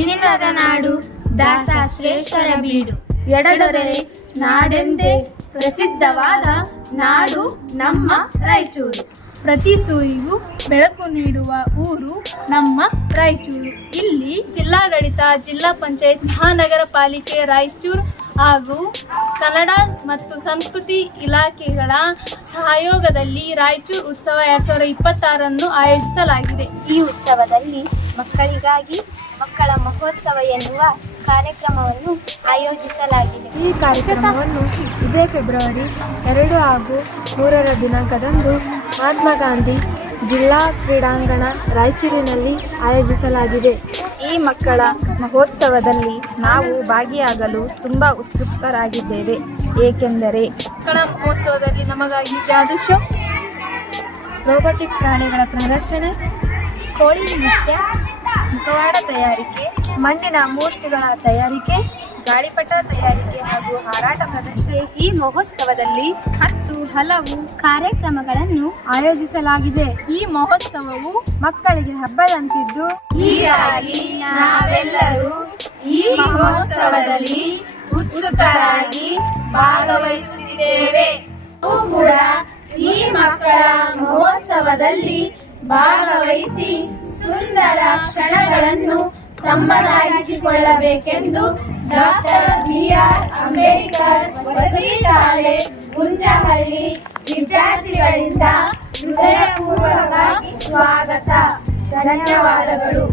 ಚಿನ್ನದ ನಾಡು ದಾಸ ಶ್ರೇಷ್ಠರ ಬೀಡು. ಎಡದೊರೆ ನಾಡೆಂದೇ ಪ್ರಸಿದ್ಧವಾದ ನಾಡು ನಮ್ಮ ರಾಯಚೂರು. ಪ್ರತಿ ಸೂರಿಗೂ ಬೆಳಕು ನೀಡುವ ಊರು ನಮ್ಮ ರಾಯಚೂರು. ಇಲ್ಲಿ ಜಿಲ್ಲಾಡಳಿತ, ಜಿಲ್ಲಾ ಪಂಚಾಯತ್, ಮಹಾನಗರ ಪಾಲಿಕೆ ರಾಯಚೂರು ಹಾಗೂ ಕನ್ನಡ ಮತ್ತು ಸಂಸ್ಕೃತಿ ಇಲಾಖೆಗಳ ಸಹಯೋಗದಲ್ಲಿ ರಾಯಚೂರು ಉತ್ಸವ 2026 ಆಯೋಜಿಸಲಾಗಿದೆ. ಈ ಉತ್ಸವದಲ್ಲಿ ಮಕ್ಕಳಿಗಾಗಿ ಮಕ್ಕಳ ಮಹೋತ್ಸವ ಎನ್ನುವ ಕಾರ್ಯಕ್ರಮವನ್ನು ಆಯೋಜಿಸಲಾಗಿದೆ. ಈ ಕಾರ್ಯಕ್ರಮವನ್ನು ಇದೇ ಫೆಬ್ರವರಿ 2 ಹಾಗೂ 3 ದಿನಾಂಕದಂದು ಮಹಾತ್ಮ ಗಾಂಧಿ ಜಿಲ್ಲಾ ಕ್ರೀಡಾಂಗಣ ರಾಯಚೂರಿನಲ್ಲಿ ಆಯೋಜಿಸಲಾಗಿದೆ. ಈ ಮಕ್ಕಳ ಮಹೋತ್ಸವದಲ್ಲಿ ನಾವು ಭಾಗಿಯಾಗಲು ತುಂಬ ಉತ್ಸುಕರಾಗಿದ್ದೇವೆ. ಏಕೆಂದರೆ ಮಕ್ಕಳ ಮಹೋತ್ಸವದಲ್ಲಿ ನಮಗಾಗಿ ಜಾದೂ ಶೋ, ರೋಬೋಟಿಕ್ ಪ್ರಾಣಿಗಳ ಪ್ರದರ್ಶನ, ಕೋಳಿ ನೃತ್ಯ, ಮುಖವಾಡ ತಯಾರಿಕೆ, ಮಣ್ಣಿನ ಮೂರ್ತಿಗಳ ತಯಾರಿಕೆ, ಗಾಳಿಪಟ ತಯಾರಿಕೆ ಹಾಗೂ ಹಾರಾಟ ಪ್ರದರ್ಶನ. ಈ ಮಹೋತ್ಸವದಲ್ಲಿ 10 ಹಲವು ಕಾರ್ಯಕ್ರಮಗಳನ್ನು ಆಯೋಜಿಸಲಾಗಿದೆ. ಈ ಮಹೋತ್ಸವವು ಮಕ್ಕಳಿಗೆ ಹಬ್ಬದಂತಿದ್ದು, ಹೀಗಾಗಿ ನಾವೆಲ್ಲರೂ ಈ ಮಹೋತ್ಸವದಲ್ಲಿ ಉತ್ಸುಕರಾಗಿ ಭಾಗವಹಿಸುತ್ತಿದ್ದೇವೆ. ನಾವು ಕೂಡ ಈ ಮಕ್ಕಳ ಮಹೋತ್ಸವದಲ್ಲಿ ಭಾಗವಹಿಸಿ ಸುಂದರ ಕ್ಷಣಗಳನ್ನು ತಮ್ಮದಾಗಿಸಿಕೊಳ್ಳಬೇಕೆಂದು ಡಾಕ್ಟರ್ ಬಿ.ಆರ್. ಅಂಬೇಡ್ಕರ್ ವಸತಿ ಶಾಲೆ ಗುಂಜಹಳ್ಳಿ ವಿದ್ಯಾರ್ಥಿಗಳಿಂದ ಹೃದಯಪೂರ್ವಕ ಸ್ವಾಗತ. ಧನ್ಯವಾದಗಳು.